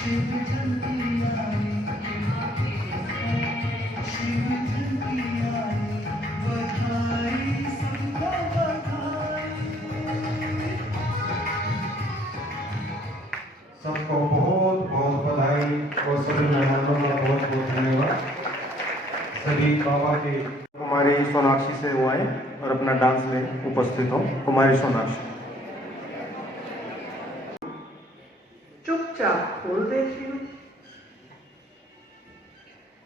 सबको बहुत बहुत बधाई और सभी मेहमानों का बहुत बहुत धन्यवाद। सभी बाबा के कुमारी सोनाक्षी से वो आए और अपना डांस में उपस्थित हो। कुमारी सोनाक्षी चुपचाप खोल देती हूँ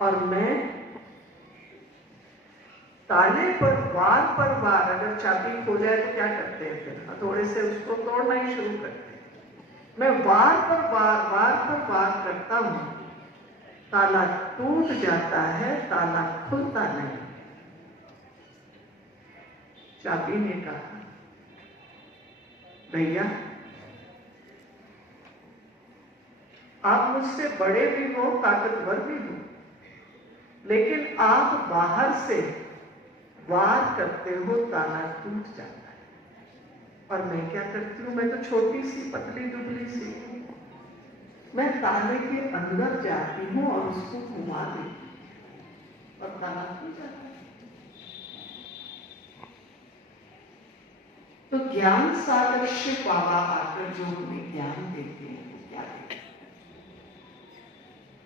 और मैं ताले पर वार अगर चाबी खो जाए तो क्या करते हैं फिर हथौड़े से उसको तोड़ना ही शुरू करते हैं। मैं वार पर वार करता हूं, ताला टूट जाता है, ताला खुलता नहीं। चाबी ने कहा, भैया आप मुझसे बड़े भी हो, ताकतवर भी हो, लेकिन आप बाहर से वार करते हो, ताला टूट जाता है। और मैं क्या करती हूँ, मैं तो छोटी सी पतली दुबली सी हूँ, मैं ताले के अंदर जाती हूँ और उसको घुमा देती हूँ और ताला खुल जाता है। तो ज्ञान सागर से बाबा आकर जो हमें ज्ञान देते हैं वो क्या देते हैं?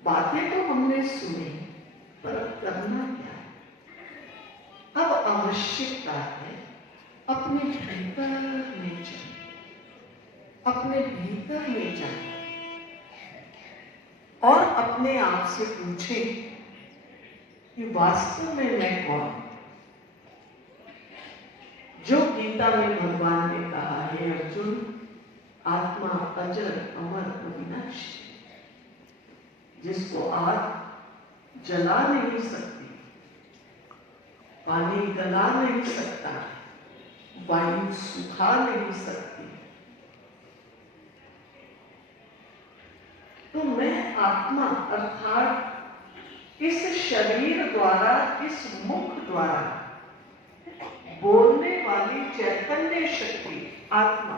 बातें तो हमने सुनी, पर अब करना क्या है? अब आवश्यकता है अपने भीतर में जाए, अपने भीतर में जाए और अपने आप से पूछे कि वास्तव में मैं कौन हूं? जो गीता में भगवान ने कहा है, अर्जुन आत्मा अजर अमर अविनाशी, जिसको आग जला नहीं सकती, पानी गला नहीं सकता, वायु सुखा नहीं सकती, तो मैं आत्मा अर्थात इस शरीर द्वारा, इस मुख द्वारा बोलने वाली चैतन्य शक्ति आत्मा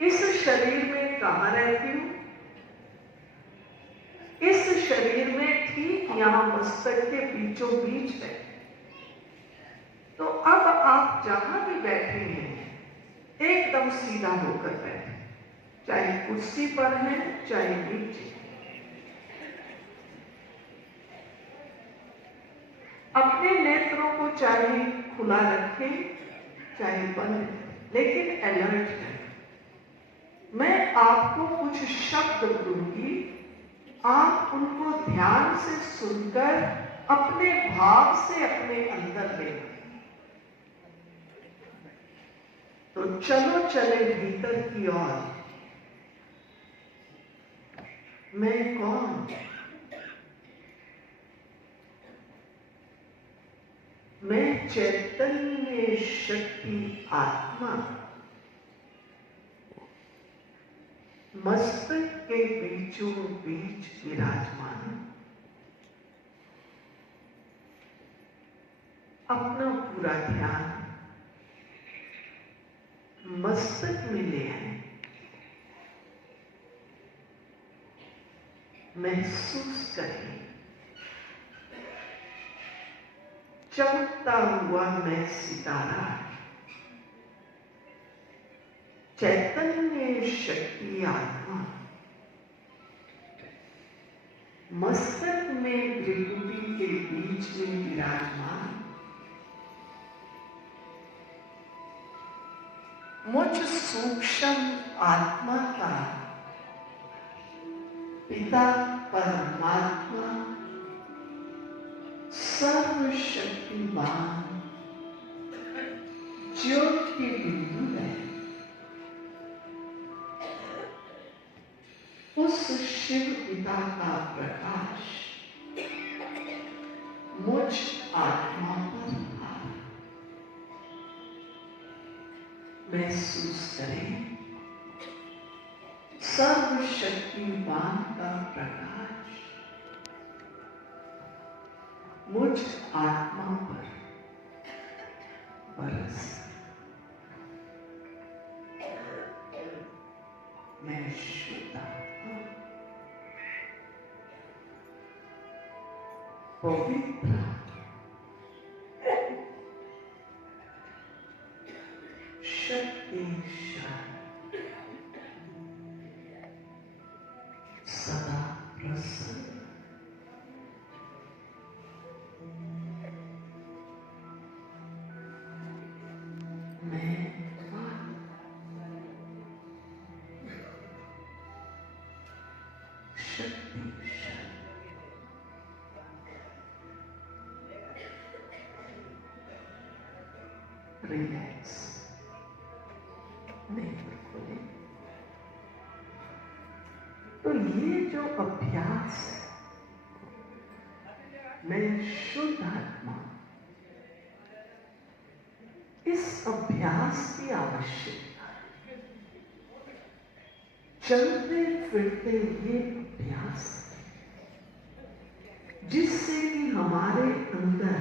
इस शरीर में कहां रहती हूं? इस शरीर में ठीक यहां मस्तक के बीचों बीच है। तो अब आप जहां भी बैठे हैं एकदम सीधा होकर बैठे, चाहे कुर्सी पर है चाहे नीचे। अपने नेत्रों को चाहे खुला रखें चाहे बंद, लेकिन अलर्ट है। मैं आपको कुछ शब्द दूंगी, आप उनको ध्यान से सुनकर अपने भाव से अपने अंदर लें। तो चलो चले भीतर की ओर। मैं कौन? मैं चैतन्य शक्ति आत्मा, मस्तक के बीचों बीच विराजमान। अपना पूरा ध्यान मस्तक में ले आए, महसूस करें चमकता हुआ मैं सितारा, चैतन्य शक्ति आत्मा, मस्तक में त्रिपुटी के बीच में विराजमान। मुझ सूक्ष्म आत्मा का पिता परमात्मा सर्वशक्तिमान ज्योति बिंदु है। उस शिव पिता का प्रकाश मुझ आत्मा पर आ, महसूस करें सर्वशक्तिमान का प्रकाश मुझ आत्मा पर बरस। मैं शुद्ध आत्मा पवित्र, शक्तिशाली, सदा प्रसन्न, मैं शक्तिशाली, रिलैक्स, नेत्र खोले। तो ये जो अभ्यास है, मैं शुद्ध आत्मा, इस अभ्यास की आवश्यकता है। चलते फिरते ये अभ्यास जिससे कि हमारे अंदर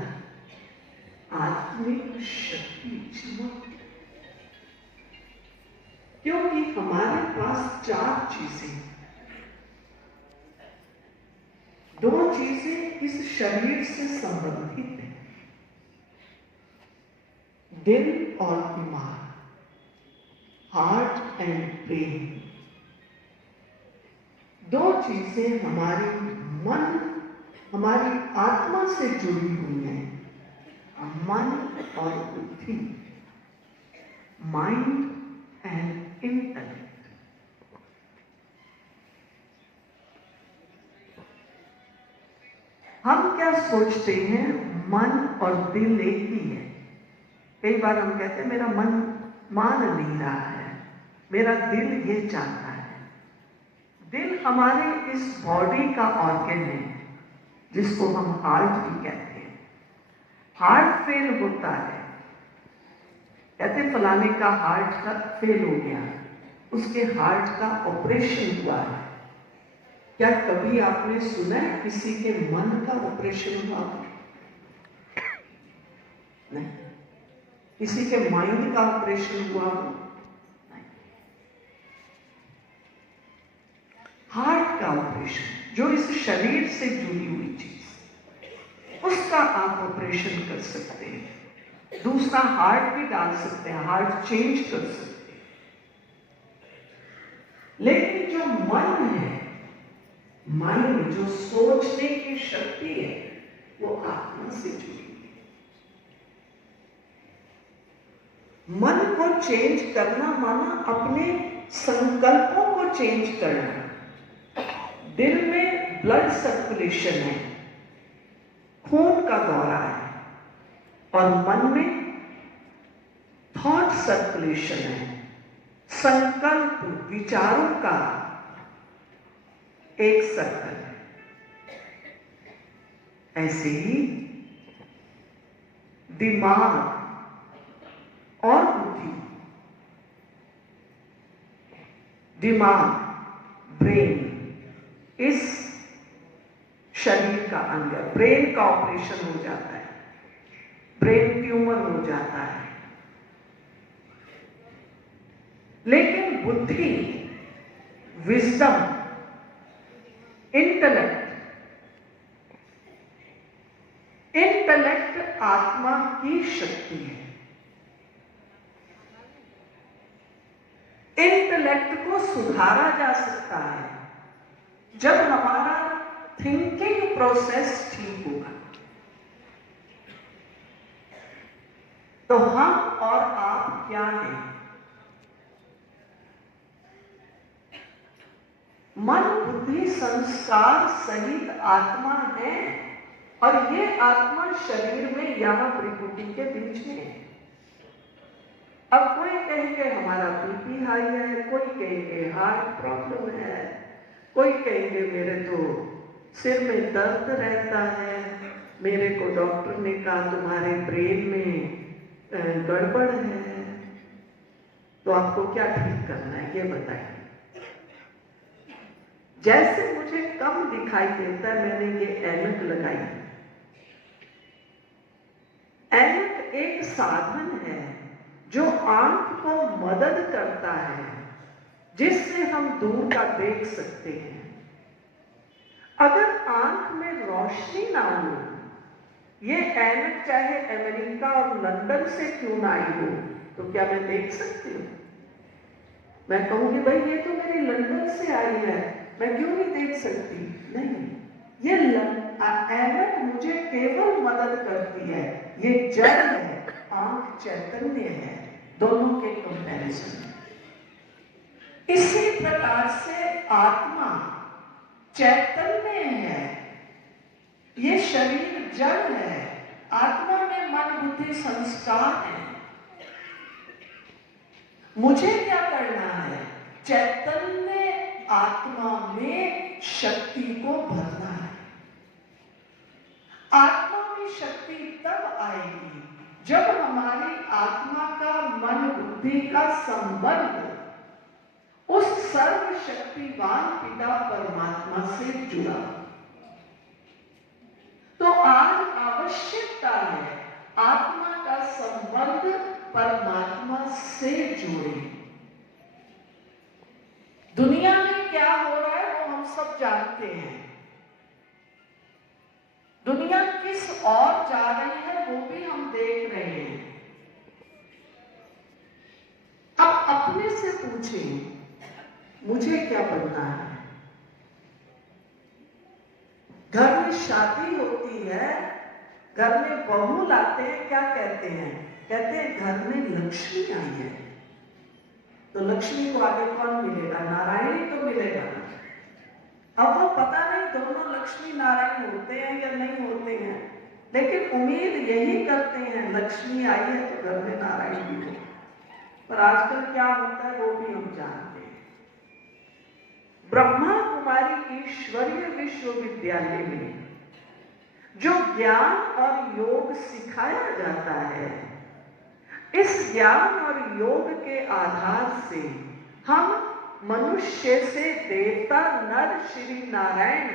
आत्मिक शक्ति चमकती, क्योंकि हमारे पास 4 चीजें, 2 चीजें इस शरीर से संबंधित हैं, दिल और दिमाग, हार्ट एंड ब्रेन। 2 चीजें हमारी मन, हमारी आत्मा से जुड़ी हुई हैं, मन और बुद्धि, माइंड एंड इंटेलेक्ट। हम क्या सोचते हैं, मन और दिल एक ही है। कई बार हम कहते हैं मेरा मन मान नहीं रहा है, मेरा दिल ये चाहता है। दिल हमारे इस बॉडी का ऑर्गन है जिसको हम हार्ट भी कहते हैं। हार्ट फेल होता है, कहते फलाने का हार्ट का फेल हो गया, उसके हार्ट का ऑपरेशन हुआ है। क्या कभी आपने सुना है किसी के मन का ऑपरेशन हुआ? नहीं। किसी के माइंड का ऑपरेशन हुआ? नहीं। हार्ट का ऑपरेशन, जो इस शरीर से जुड़ी हुई चीज, उसका आप ऑपरेशन कर सकते हैं। दूसरा हार्ट भी डाल सकते हैं, हार्ट चेंज कर सकते हैं। लेकिन जो मन है, माइंड, जो सोचने की शक्ति है, वो आत्मा से जुड़ी है। मन को चेंज करना माना अपने संकल्पों को चेंज करना। दिल में ब्लड सर्कुलेशन है, खून का दौरा है, और मन में थॉट सर्कुलेशन है, संकल्प, विचारों का एक सर्कल है। ऐसे ही दिमाग और बुद्धि, दिमाग, ब्रेन, इस शरीर का अंग है। ब्रेन का ऑपरेशन हो जाता है, ब्रेन ट्यूमर हो जाता है। लेकिन बुद्धि, विजडम, इंटेलेक्ट आत्मा की शक्ति है। इंटेलेक्ट को सुधारा जा सकता है जब हमारा थिंकिंग प्रोसेस ठीक होगा। तो हम और आप क्या हैं? मन, बुद्धि, संस्कार सहित आत्मा है, और ये आत्मा शरीर में यहाँ त्रिपुटी के बीच में है। अब कोई कहेंगे हमारा बीपी हाई है, कोई कहेंगे हार्ट प्रॉब्लम है, कोई कहेंगे मेरे तो सिर में दर्द रहता है, मेरे को डॉक्टर ने कहा तुम्हारे ब्रेन में गड़बड़ है। तो आपको क्या ठीक करना है ये बताइए। जैसे मुझे कम दिखाई देता है, मैंने ये ऐनक लगाई। ऐनक एक साधन है जो आंख को मदद करता है, जिससे हम दूर का देख सकते हैं। अगर आंख में रोशनी ना हो ये ऐनक चाहे अमेरिका और लंदन से क्यों ना आई हो, तो क्या मैं देख सकती हूँ? मैं कहूंगी भाई ये तो मेरी लंदन से आई है, मैं क्यों नहीं देख सकती? नहीं, ये ऐनक मुझे केवल मदद करती है, ये जड़ है, आंख चैतन्य है, दोनों के कंपैरिजन। इसी प्रकार से आत्मा चैतन्य है, ये शरीर जड़ है, आत्मा में मन बुद्धि संस्कार है। मुझे क्या करना है? चैतन्य आत्मा में शक्ति को भरना है। आत्मा में शक्ति तब आएगी जब हमारी आत्मा का मन बुद्धि का संबंध उस सर्वशक्तिवान पिता परमात्मा से जुड़ा। तो आज आवश्यकता है आत्मा का संबंध परमात्मा से जोड़े। दुनिया में क्या हो रहा है वो हम सब जानते हैं। दुनिया किस ओर जा रही है वो भी हम देख रहे हैं। अब अपने से पूछें, मुझे क्या बनना है? घर में शादी होती है, घर में बहू लाते हैं, क्या कहते हैं? कहते हैं घर में लक्ष्मी आई है। तो लक्ष्मी को आगे कौन मिलेगा? नारायण ही तो मिलेगा। अब वो पता नहीं दोनों लक्ष्मी नारायण होते हैं या नहीं होते हैं, लेकिन उम्मीद यही करते हैं लक्ष्मी आई है तो घर में नारायण भी हो। पर आजकल क्या होता है वो भी हम जानते हैं। ब्रह्मा कुमारी ईश्वरीय विश्वविद्यालय में जो ज्ञान और योग सिखाया जाता है, इस ज्ञान और योग के आधार से हम मनुष्य से देवता नर श्री नारायण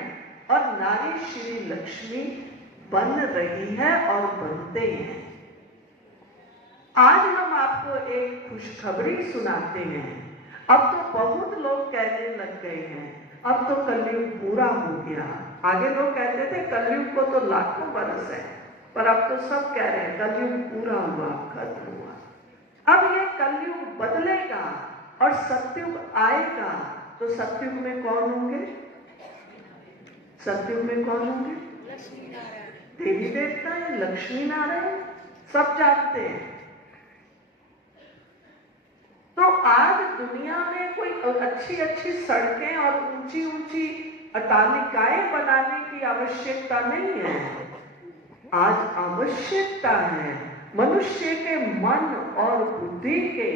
और नारी श्री लक्ष्मी बन रही है और बनते हैं। आज हम आपको एक खुशखबरी सुनाते हैं। अब तो बहुत लोग कहने लग गए हैं अब तो कलयुग पूरा हो गया। आगे लोग कहते थे कलयुग को तो लाखों बरस है, पर अब तो सब कह रहे हैं कलयुग पूरा हुआ, खत्म हुआ। अब ये कलयुग बदलेगा और सतयुग आएगा। तो सतयुग में कौन होंगे? सतयुग में कौन होंगे? देवी देवता है, लक्ष्मी नारायण, सब जानते हैं। तो आज दुनिया में कोई अच्छी अच्छी सड़कें और ऊंची ऊंची अट्टालिकाएं बनाने की आवश्यकता नहीं है। आज आवश्यकता है मनुष्य के मन और बुद्धि के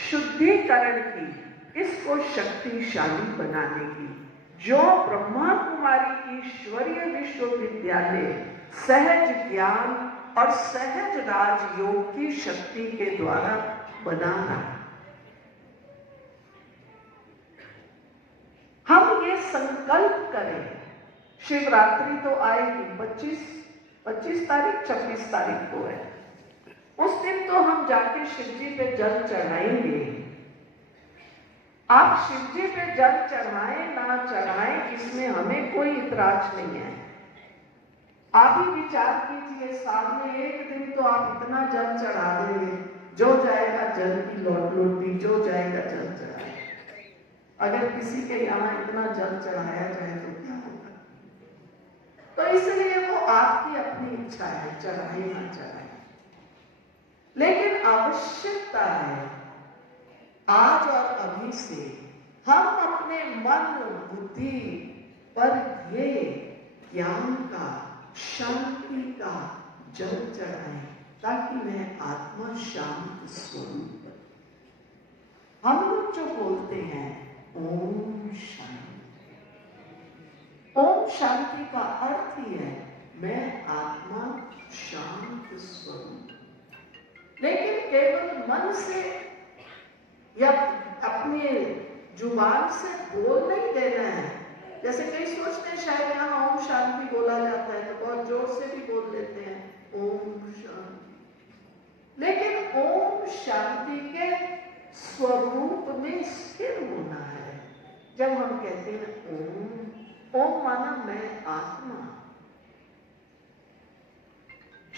शुद्धिकरण की, इसको शक्तिशाली बनाने की। जो ब्रह्मा कुमारी ईश्वरीय विश्वविद्यालय सहज ज्ञान और सहज राजयोग की शक्ति के द्वारा बना रहा। हम ये संकल्प करें, शिवरात्रि तो आएगी 25 तारीख 26 तारीख को है। उस दिन तो हम जाके शिव जी पे जल चढ़ाएंगे। आप शिव जी पे जल चढ़ाएं ना चढ़ाएं, इसमें हमें कोई इतराज नहीं है। आप ही विचार कीजिए, साल में एक दिन तो आप इतना जल चढ़ा देंगे, जो जाएगा जल की लोटी, जो जाएगा जल चढ़ाएगा। अगर किसी के यहाँ इतना जल चढ़ाया जाए तो क्या होगा? तो इसलिए वो आपकी अपनी इच्छा है, चढ़ाए ना चढ़ाए। लेकिन आवश्यकता है आज और अभी से हम अपने मन बुद्धि पर ये ज्ञान का, शांति का जल चढ़ाएं, ताकि मैं आत्मा शांत स्वरूप। हम लोग जो बोलते हैं ओम शांति, ओम शांति का अर्थ ही है मैं आत्मा शांत स्वरूप। लेकिन केवल मन से या अपने जुबान से बोल नहीं देना है। जैसे कई सोचते हैं शायद यहाँ ओम शांति बोला जाता है तो बहुत जोर से भी बोल देते हैं ओम शांति। लेकिन ओम शांति के स्वरूप में स्थिर होना है। जब हम कहते हैं ओम, ओम माना मैं आत्मा।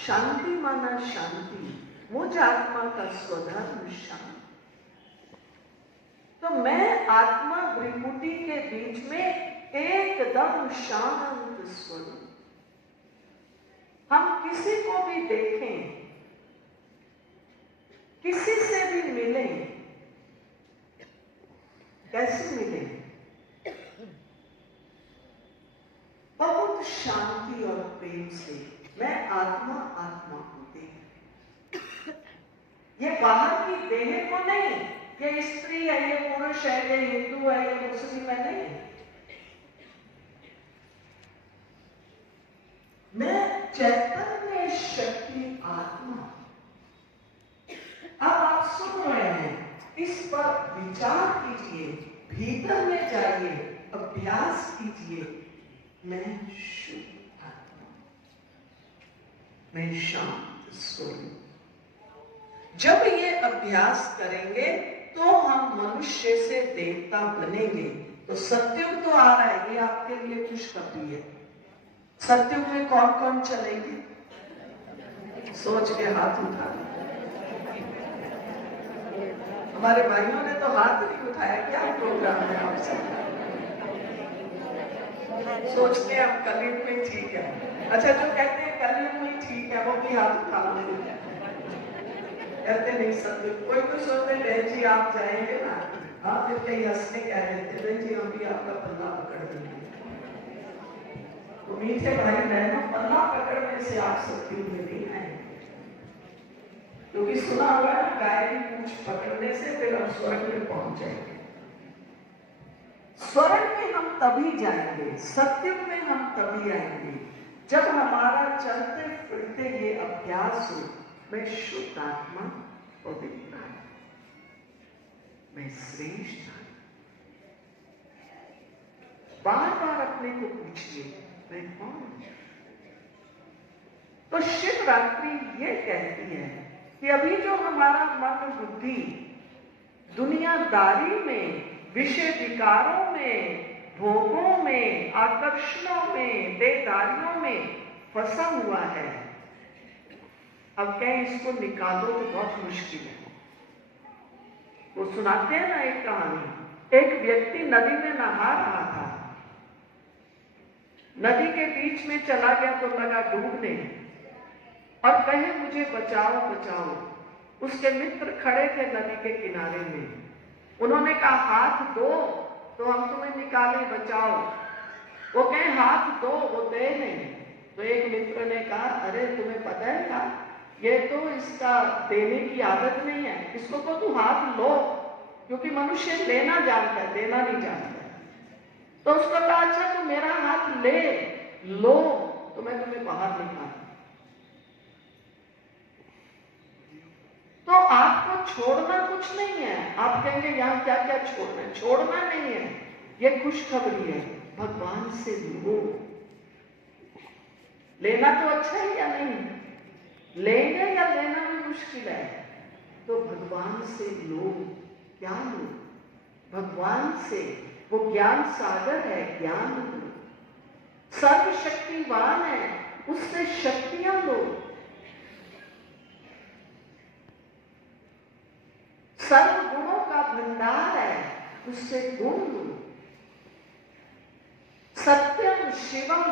शांति माना शांति, मुझ आत्मा का स्वधर्म शांति। तो मैं आत्मा त्रिपुटी के बीच में एकदम शांत स्वरूप। हम किसी को भी देखें, किसी से भी मिलें, कैसे मिलें? बहुत शांति और प्रेम से। मैं आत्मा आत्मा को देख, ये बाहर की देह को नहीं, ये स्त्री है, ये पुरुष है, ये हिंदू है, ये मुस्लिम है, नहीं। मैं चैतन्य शक्ति आत्मा। अब आप सुन रहे हैं, इस पर विचार कीजिए, भीतर में जाइए, अभ्यास कीजिए। मैं शुद्ध आत्मा, मैं शांत स्वरूप। जब ये अभ्यास करेंगे तो हम मनुष्य से देवता बनेंगे। तो सत्युग तो आ रहा है, ये आपके लिए खुशखबरी है। सत्युग में कौन कौन चलेंगे? सोच के हाथ उठा। हमारे भाइयों ने तो हाथ नहीं उठाया, क्या प्रोग्राम है आपसे? सोचते हैं हम कलयुग में ठीक है। अच्छा, जो कहते हैं कलयुग में ठीक है वो भी हाथ उठा लेते, कहते नहीं सत्युग। कोई कोई सोचते बहन जी आप जाएंगे ना, हाँ फिर कहीं हंसने कह देते बहन जी हम भी आपका पल्ला पकड़ देंगे। तो मीठे भाई बहनों, पल्ला पकड़ने से आप सत्युग में नहीं आएंगे, क्योंकि सुना हुआ है गाय की पूंछ पकड़ने से फिर हम स्वर्ग में पहुंच जाएंगे। स्वर्ग में हम तभी जाएंगे, सत्युग में हम तभी आएंगे जब हमारा चलते फिरते ये अभ्यास हो। मैं शुद्ध आत्मा, पवित्र आत्मा, मैं श्रेष्ठ आत्मा। बार बार अपने को पूछिए, मैं कौन हूं? तो शिवरात्रि ये कहती है कि अभी जो हमारा मन बुद्धि दुनियादारी में, विषय विकारों में, भोगों में, आकर्षणों में, देहधारियों में फंसा हुआ है, अब कहें इसको निकालो तो बहुत मुश्किल है। वो सुनाते हैं ना एक कहानी, एक व्यक्ति नदी में नहा रहा था, नदी के बीच में चला गया तो लगा डूबने और कहे मुझे बचाओ बचाओ। उसके मित्र खड़े थे नदी के किनारे में, उन्होंने कहा हाथ दो तो हम तुम्हें निकाले, बचाओ। वो कहे हाथ दो, वो दे नहीं। तो एक मित्र ने कहा अरे तुम्हें पता है क्या, ये तो इसका देने की आदत नहीं है, इसको तो तू हाथ लो, क्योंकि मनुष्य लेना जानता है, देना नहीं जानता। तो उसको कहा अच्छा तो मेरा हाथ ले लो तो मैं तुम्हें बाहर निकाल। तो आपको छोड़ना कुछ नहीं है। आप कहेंगे यहां क्या क्या छोड़ना है? छोड़ना नहीं है, ये खुशखबरी है, भगवान से लो। लेना तो अच्छा है या नहीं? लेंगे या लेना भी मुश्किल है, तो भगवान से लो। क्या लो? भगवान से। वो ज्ञान सागर है, ज्ञान लो। सर्वशक्तिवान है, उससे शक्तियां लो। सर्व गुणों का भंडार है, उससे गुण लो। सत्यम शिवम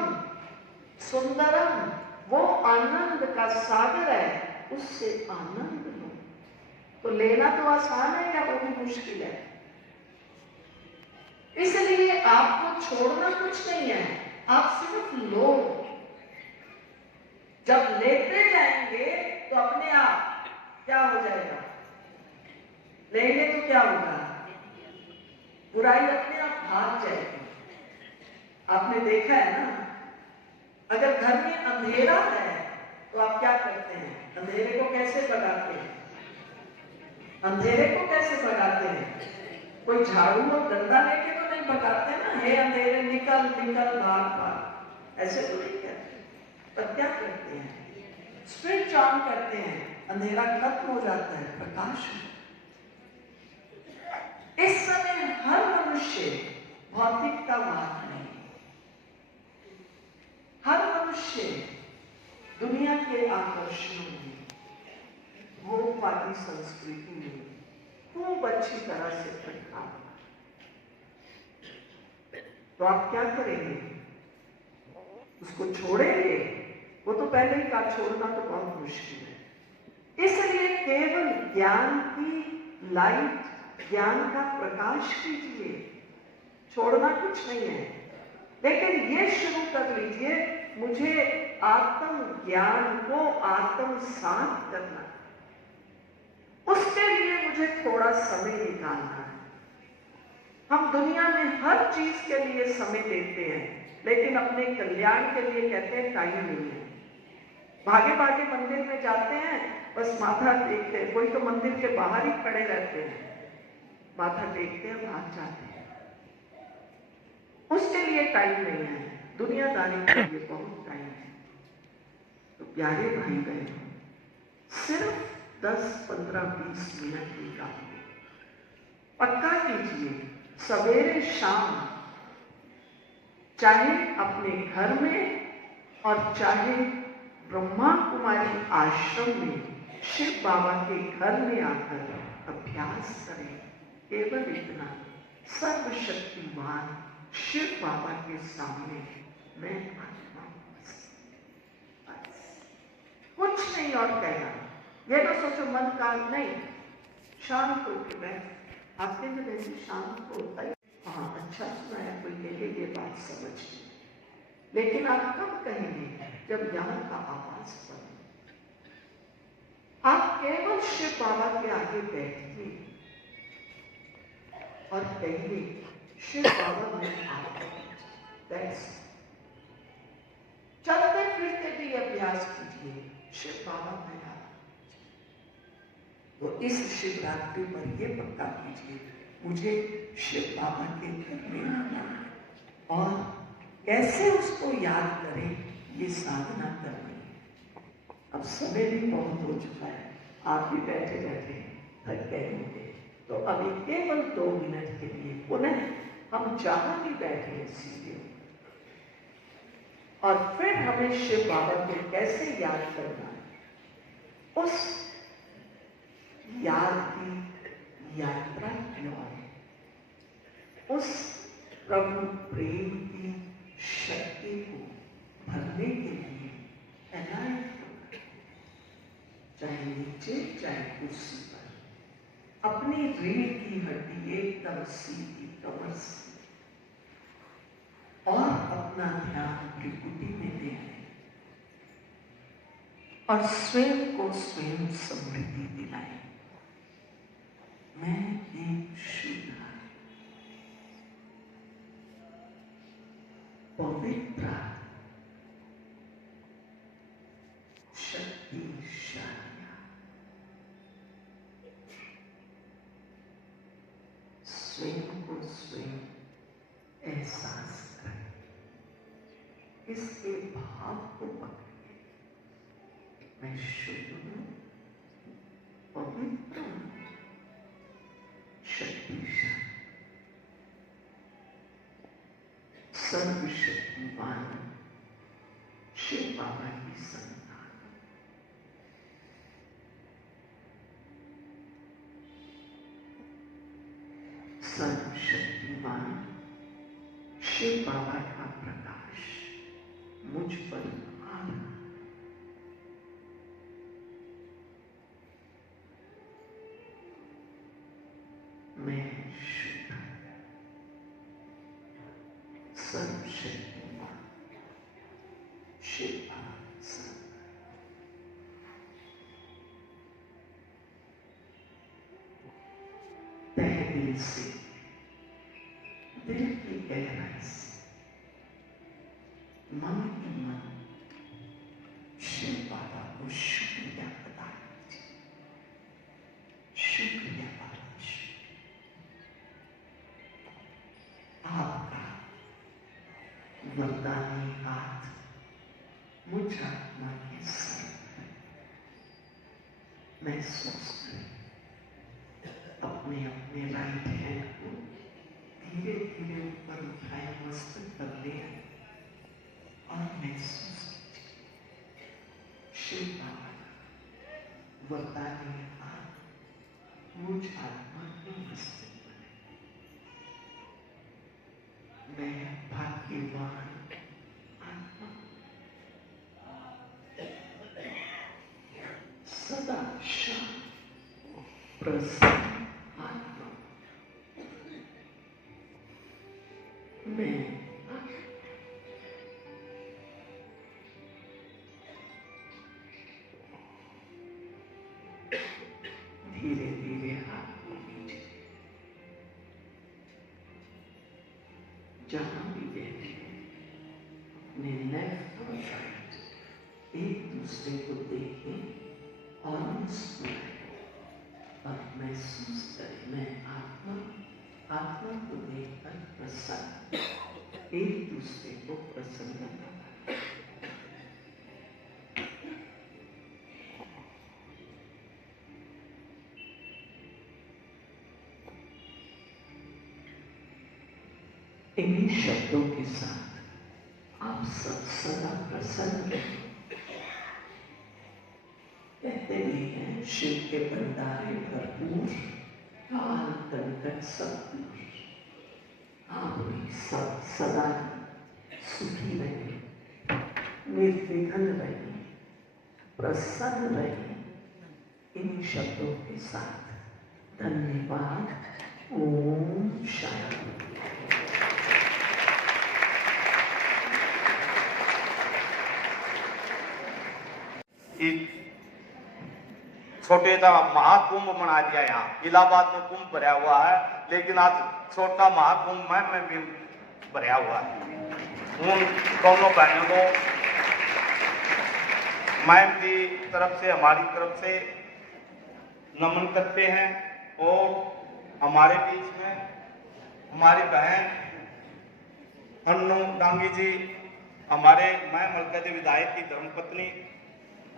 सुंदरम, वो आनंद का सागर है, उससे आनंद लो। तो लेना तो आसान है या वो भी मुश्किल है? इसलिए आपको छोड़ना कुछ नहीं है, आप सिर्फ लो। जब लेते जाएंगे तो अपने आप क्या हो जाएगा? लेंगे तो क्या होगा? बुराई अपने आप भाग जाएगी। आपने देखा है ना, अगर घर में अंधेरा है तो आप क्या करते हैं? अंधेरे को कैसे भगाते हैं? अंधेरे को कैसे भगाते हैं? कोई झाड़ू और डंडा लेके तो नहीं भगाते ना, हे अंधेरे निकल निकल भाग भाग, ऐसे तो नहीं करते। पर क्या करते हैं? स्विच ऑन करते हैं, अंधेरा खत्म हो जाता है, प्रकाश। इस समय हर मनुष्य भौतिकतावाद नहीं, हर मनुष्य दुनिया के आकर्षणों में, भोगवादी संस्कृति में खूब अच्छी तरह से बैठा हुआ। तो आप क्या करेंगे? उसको छोड़ेंगे? वो तो पहले ही कहा छोड़ना तो बहुत मुश्किल है। इसलिए केवल ज्ञान की लाइट, ज्ञान का प्रकाश कीजिए। छोड़ना कुछ नहीं है, लेकिन ये शुरू कर लीजिए, मुझे आत्म ज्ञान को आत्मसात करना, उसके लिए मुझे थोड़ा समय निकालना है। हम दुनिया में हर चीज के लिए समय देते हैं, लेकिन अपने कल्याण के लिए कहते हैं टाइम नहीं है। भागे भागे मंदिर में जाते हैं, बस माथा टेकते हैं। कोई तो मंदिर के बाहर ही खड़े रहते हैं, माथा टेकते हैं, भाग जाते हैं। उसके लिए टाइम नहीं है, दुनियादारी के लिए बहुत टाइम है। तो प्यारे भाई बहनों, सिर्फ 10, 15, 20 मिनट निकालिए, पक्का कीजिए, सवेरे शाम, चाहे अपने घर में और चाहे ब्रह्मा कुमारी आश्रम में, शिव बाबा के घर में आकर अभ्यास करें। केवल इतना, सर्वशक्तिमान शिव बाबा के सामने मैं आत्मा हूं, कुछ नहीं और कहना। ये ना सोचो मन का नहीं, शांत होकर बैठ, आपके में वैसे शांत होता है। हाँ, अच्छा सुना है, कोई कहे ये बात समझ, लेकिन आप कब कहेंगे? जब यहाँ का आवाज बने। आप केवल शिव बाबा के आगे बैठिए और कहिए, शिव बाबा में आप चलते फिरते भी अभ्यास कीजिए, शिव बाबा में आप। तो इस शिवरात्रि पर ये पक्का कीजिए, मुझे शिव बाबा के घर में आना है। और कैसे उसको याद करें, ये साधना करनी है। अब समय भी बहुत हो चुका है, आप भी बैठे बैठे थक गए होंगे, तो अभी केवल 2 मिनट के लिए पुनः हम जहां भी बैठे हैं सीधे, और फिर हमें शिव बाबा को कैसे याद करना है, उस याद की यात्रा की ओर, उस प्रभु प्रेम की शक्ति को भरने के लिए एलाइन, चाहे नीचे चाहे कुर्सी पर, अपनी रीढ़ की हड्डी एकदम सीधी, कमर से, और अपना ध्यान त्रिपुटी में दे और स्वयं को स्वयं समृद्धि दिलाए। मैं एक शुद्ध, पवित्र, शक्तिशाली, स्वयं को स्वयं एहसास करें, इसके भाव को पकड़िए। मैं शुद्ध हूं, पवित्र हूं, शक्तिशाली, सर्वशक्तिमान शिव बाबा की संतान, सर्वशक्तिमान शिव बाबा का प्रकाश मुझ पर आ रहा। मैं शुद्ध, सर्वशक्तिमान शिव बाबा तहे दिल से, दिल की गहराई से, मन ही मन शिव बाबा को शुक्रिया अदा कीजिए। शुक्रिया बाबा, आपका वरदानी हाथ मुझ आत्मा के सर महसूस करें। अपने अपने राइट हैंड को धीरे धीरे ऊपर उठाए, मस्तक पर ले और महसूस कीजिए। बताइए आप मुझ आत्मा क्यों मस्जिद बने? मैं भाग्यवान आत्मा, सदा शांत प्रसन्न आत्मा। मैं धीरे धीरे हाथ को नीचे, जहां भी बैठे अपने लेफ्ट और राइट एक दूसरे को देखें और मुस्कुराएं और महसूस करें मैं आत्मा, आत्मा को देखकर प्रसन्न, एक दूसरे को प्रसन्न करना। इन्हीं शब्दों के साथ आप सब सदा प्रसन्न रहें। कहते भी हैं शिव के भंडारे भरपूर, काल कंटक सब दूर। आप भी सब सदा सुखी रहें, निर्विघ्न रहें, प्रसन्न रहें। इन शब्दों के साथ धन्यवाद। ओम शांति। छोटे का महाकुंभ बना दिया। यहाँ इलाहाबाद में कुंभ भरा हुआ है, लेकिन आज छोटा महाकुंभ में भी भरा हुआ है। उन दोनों बहनों को मैम की तरफ से, हमारी तरफ से नमन करते हैं। और हमारे बीच में हमारी बहन अन्नू डांगी जी, हमारे मैं मलकज विधायक की धर्मपत्नी,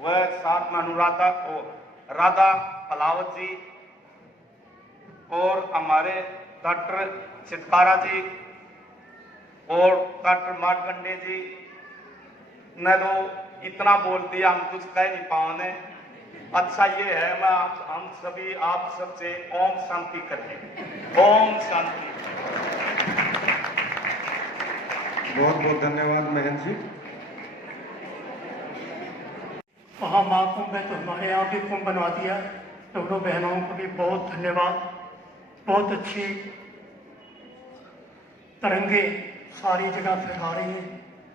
वह साथ में अनुराधा और राधा पलावत जी, और हमारे डॉक्टर चितकारा जी और डॉक्टर मार्कंडे जी ने तो इतना बोल दिया, हम कुछ कह नहीं पाने। अच्छा ये है, मैं हम सभी आप सबसे ओम शांति करें। ओम शांति। बहुत बहुत धन्यवाद महन जी। वहाँ महाकुंभ में तो हमारे यहाँ भी कुंभ बनवा दिया। दोनों बहनों को भी बहुत धन्यवाद। बहुत अच्छी तरंगे सारी जगह फैला रही है।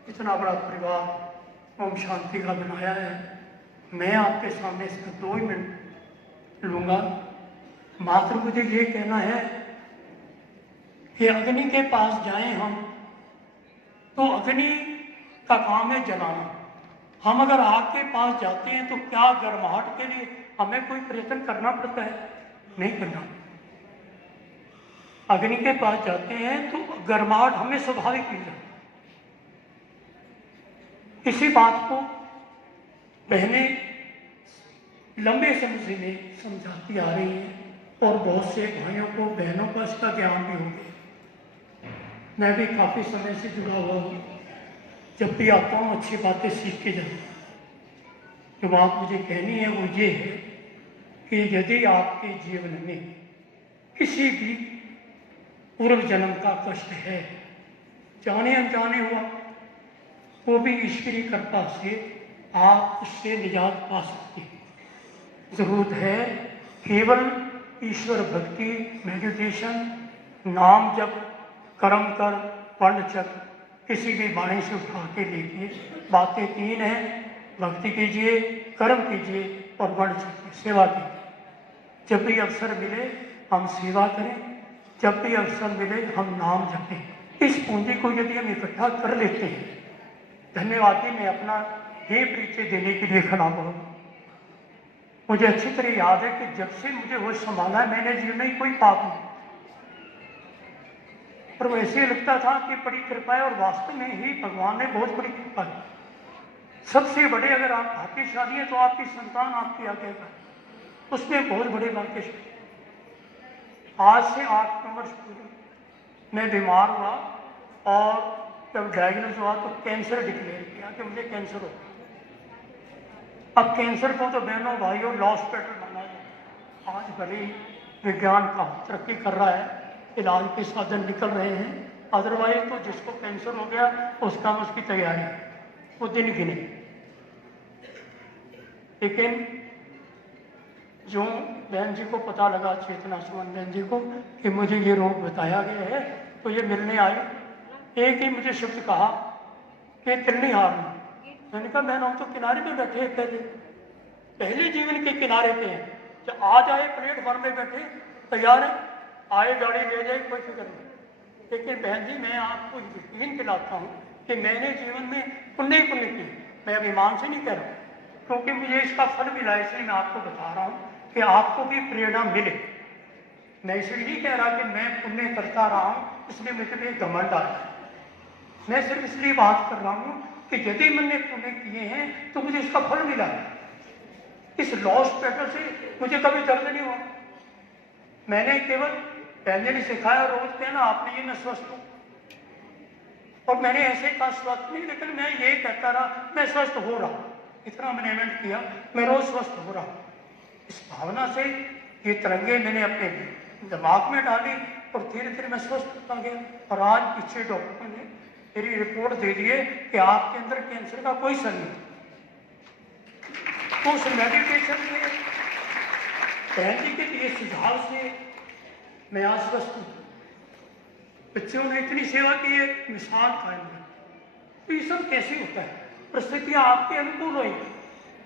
इतना बड़ा परिवार ओम शांति का बनाया है। मैं आपके सामने सिर्फ 2 मिनट लूँगा। मात्र मुझे ये कहना है कि अग्नि के पास जाएं हम, तो अग्नि का काम है जलाना। हम अगर आग के पास जाते हैं तो क्या गर्माहट के लिए हमें कोई प्रयत्न करना पड़ता है? नहीं करना। अग्नि के पास जाते हैं तो गर्माहट हमें स्वाभाविक मिल जाती है। इसी बात को बहनें लंबे समय से में समझाती आ रही हैं और बहुत से भाइयों को, बहनों को इसका ज्ञान भी हो गया। मैं भी काफ़ी समय से जुड़ा हुआ हूँ। जब भी आता हूँ अच्छी बातें सीख के जाता हूँ। जो बात मुझे कहनी है वो ये है कि यदि आपके जीवन में किसी भी पूर्व जन्म का कष्ट है, जाने अनजाने हुआ, वो भी ईश्वरीय कृपा से आप उससे निजात पा सकते हैं। जरूरत है केवल ईश्वर भक्ति, मेडिटेशन, नाम जप, कर्म कर, वर्ण चक, किसी भी वाणी से उठा के लेके बातें 3 हैं। भक्ति कीजिए, कर्म कीजिए और वर्ण कीजिए, सेवा कीजिए। जब भी अवसर मिले हम सेवा करें, जब भी अवसर मिले हम नाम जपें। इस पूंजी को यदि हम इकट्ठा कर लेते हैं, धन्यवादी मैं अपना हे परिचय देने के लिए खड़ा हूँ। मुझे अच्छी तरह याद है कि जब से मुझे होश संभाला है मैंने जीवन में कोई पाप नहीं, पर वैसे लगता था कि बड़ी कृपा है, और वास्तव में ही भगवान ने बहुत बड़ी कृपा की। सबसे बड़े अगर आप भाग्यशाली हैं तो आपकी संतान आपकी आज्ञा, उसमें बहुत बड़े भाग्यशाली। आज से 8 वर्ष पूर्व मैं बीमार हुआ और जब डायग्नोज हुआ तो कैंसर डिक्लेयर किया कि मुझे कैंसर हो। अब कैंसर को तो बहनों भाइयों हॉस्पिटल माना जाए। आज भले ही विज्ञान का तरक्की कर रहा है, इलाज के साधन निकल रहे हैं, अदरवाइज तो जिसको कैंसर हो गया उसका उसकी तैयारी वो दिन गिने। लेकिन जो बहन जी को पता लगा, चेतना सुमन बहन जी को, कि मुझे ये रोग बताया गया है, तो ये मिलने आई। एक ही मुझे शब्द कहा कि दिल नहीं हारना। मैंने कहा बहन हम तो किनारे पे बैठे हैं, पहले जीवन के किनारे पे हैं, जब आ जाए प्लेटफॉर्म में बैठे तैयार है, आए गाड़ी ले जाए कोई फिक्र नहीं। लेकिन बहन जी मैं आपको यकीन दिलाता हूँ कि मैंने जीवन में पुण्य ही पुण्य किए। मैं अभिमान से नहीं कह रहा, क्योंकि मुझे इसका फल मिला, इसलिए मैं आपको बता रहा हूँ कि आपको भी प्रेरणा मिले। मैं इसलिए नहीं कह रहा कि मैं पुण्य करता रहा हूँ इसलिए मुझे में घमंड आ जाए। मैं सिर्फ इसलिए बात कर रहा हूँ कि यदि मैंने पुण्य किए हैं तो मुझे इसका फल मिला है। इस लॉस पेटर से मुझे कभी दर्द नहीं हुआ। मैंने केवल पहले ने सिखाया, रोज कहना आपने ये मैं स्वस्थ हूँ, और मैंने ऐसे कहा स्वस्थ नहीं, लेकिन मैं ये कहता रहा मैं स्वस्थ हो रहा। इतना मैनेजमेंट किया, मैं रोज स्वस्थ हो रहा। इस भावना से ये तरंगे मैंने अपने दिमाग में डाली और धीरे धीरे मैं स्वस्थ होता गया। और आज पीछे डॉक्टर ने मेरी रिपोर्ट दे दी है कि आपके अंदर कैंसर का कोई सर नहीं। तो उस मेडिटेशन में बहन जी के लिए सुझाव से मैं आज स्वस्थ हूँ। बच्चों ने इतनी सेवा की है, मिसाल कायम है। तो ये सब कैसे होता है? परिस्थितियाँ आपके अनुकूल होंगी।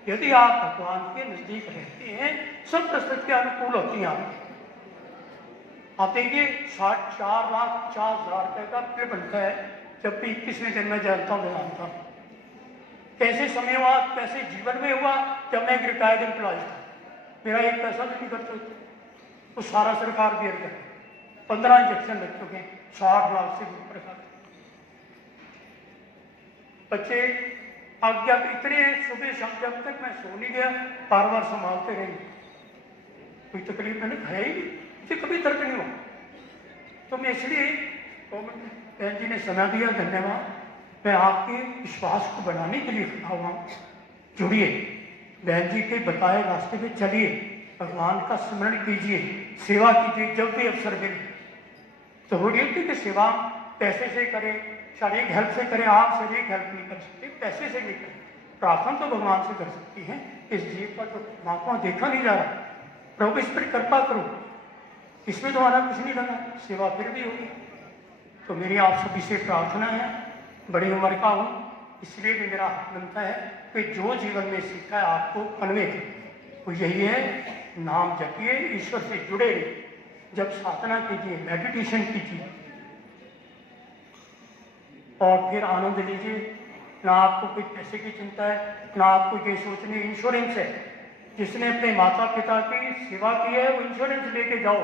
यदि आप भगवान के नजदीक रहते हैं, सब परिस्थितियाँ अनुकूल होती हैं आपकी। आप देखिए 4,50,000 रुपये का बिल बनता है, जब भी 21वें दिन में जानता हूँ जानता हूँ कैसे समय हुआ, कैसे जीवन में हुआ। जब मैं एक रिटायर्ड एम्प्लॉय था, मेरा एक पैसा भी नहीं खर्च होता, तो सारा सरकार बेर गया। 15 इंजेक्शन लग चुके हैं, 60 लाख से ऊपर का। बच्चे अब जब इतने सुबह शाम जब तक मैं सो नहीं गया, बार बार संभालते रहेंगे, कोई तकलीफ मैंने खाया ही नहीं, मुझे कभी दर्द नहीं हुआ। तो मैं इसलिए बहन जी ने समय दिया, धन्यवाद। मैं आपके विश्वास को बढ़ाने के लिए खड़ा हुआ हूँ। जुड़िए, बहन जी के बताए रास्ते पे चलिए, भगवान का स्मरण कीजिए, सेवा कीजिए। जब भी अवसर मिले तो हो रही कि सेवा पैसे से करें, शारीरिक हेल्प से करें। आप शारीरिक हेल्प नहीं कर सकते, पैसे से नहीं करें। प्रार्थना तो भगवान से कर सकती हैं। इस जीव का जो महात्मा देखा नहीं जा रहा, प्रभु इस पर कृपा करो, इसमें तुम्हारा कुछ नहीं लगा, सेवा फिर भी होगी। तो मेरी आप सभी से प्रार्थना है, बड़ी उम्र का हूँ इसलिए भी मेरा हक बनता है कि जो जीवन में सीखा है आपको अन्वय करें। वो यही है, नाम जपिए, ईश्वर से जुड़े रहिए, जब साधना कीजिए, मेडिटेशन कीजिए और फिर आनंद लीजिए। ना आपको कोई पैसे की चिंता है, ना आपको ये सोचनी। इंश्योरेंस है, जिसने अपने माता पिता की सेवा की है वो इंश्योरेंस लेके जाओ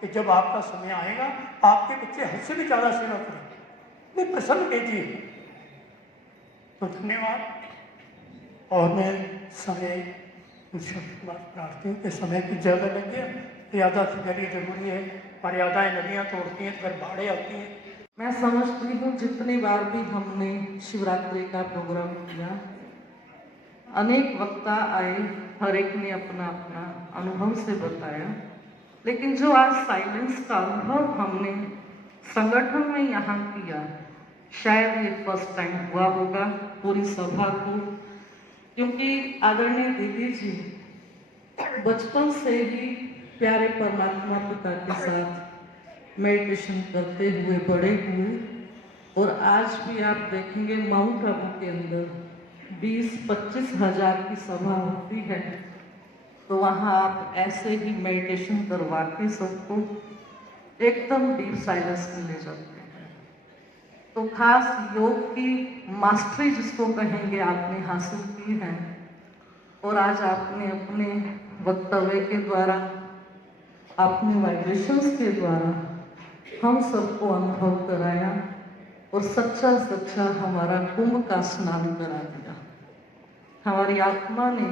कि जब आपका समय आएगा आपके बच्चे हद से भी ज़्यादा सेवा करेंगे। मैं प्रसन्न कीजिए। तो धन्यवाद। और मैं समय प्रार्थना के समय की जगह लगे, मर्यादा से गली जरूरी है। मर्यादाएं नदियाँ तोड़ती हैं, फिर बाढ़ें आती हैं। मैं समझती हूँ जितनी बार भी हमने शिवरात्रि का प्रोग्राम किया, अनेक वक्ता आए, हर एक ने अपना अपना अनुभव से बताया, लेकिन जो आज साइलेंस का अनुभव हमने संगठन में यहाँ किया, शायद ये फर्स्ट टाइम हुआ होगा पूरी सभा को, क्योंकि आदरणीय दीदी जी बचपन से ही प्यारे परमात्मा पिता के साथ मेडिटेशन करते हुए बड़े हुए, और आज भी आप देखेंगे माउंट आबू के अंदर 20-25 हज़ार की सभा होती है, तो वहाँ आप ऐसे ही मेडिटेशन करवा के सबको एकदम डीप साइलेंस में ले जाते हैं। तो खास योग की मास्टरी जिसको कहेंगे आपने हासिल की है, और आज आपने अपने वक्तव्य के द्वारा, अपने वाइब्रेशंस के द्वारा हम सबको अनुभव कराया और सच्चा सच्चा हमारा कुंभ का स्नान करा दिया। हमारी आत्मा ने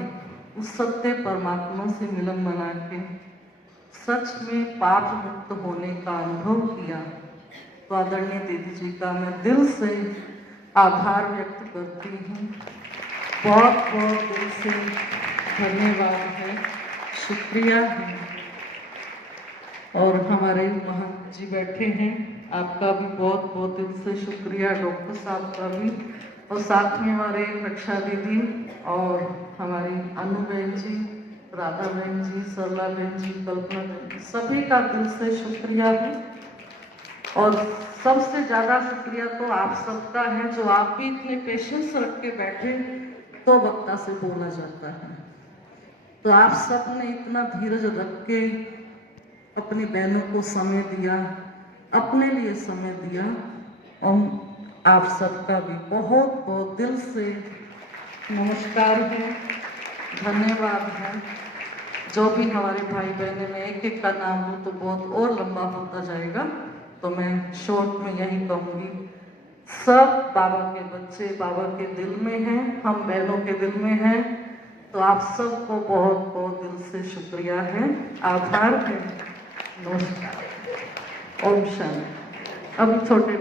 उस सत्य परमात्मा से मिलन बना के सच में पाप मुक्त होने का अनुभव किया। तो आदरणीय दीदी जी का मैं दिल से आभार व्यक्त करती हूँ, बहुत बहुत दिल से धन्यवाद है, शुक्रिया है। और हमारे महंत जी बैठे हैं, आपका भी बहुत बहुत दिल से शुक्रिया, डॉक्टर साहब का भी, और साथ में हमारे रक्षा दीदी और हमारी अनु बहन जी, राधा बहन जी, सरला बहन जी, कल्पना बहन जी, सभी का दिल से शुक्रिया है। और सबसे ज़्यादा शुक्रिया तो आप सबका है, जो आप भी इतने पेशेंस रख के बैठे तो वक्ता से बोला जाता है। तो आप सब ने इतना धीरज रख के अपनी बहनों को समय दिया, अपने लिए समय दिया, और आप सबका भी बहुत बहुत दिल से नमस्कार है, धन्यवाद है। जो भी हमारे भाई बहने में एक एक का नाम लूँ तो बहुत और लंबा होता जाएगा, तो मैं शॉर्ट में यही कहूँगी, सब बाबा के बच्चे बाबा के दिल में हैं, हम बहनों के दिल में हैं। तो आप सबको बहुत बहुत दिल से शुक्रिया है, आभार है, नमस्कार, ओम शांति। अब छोटे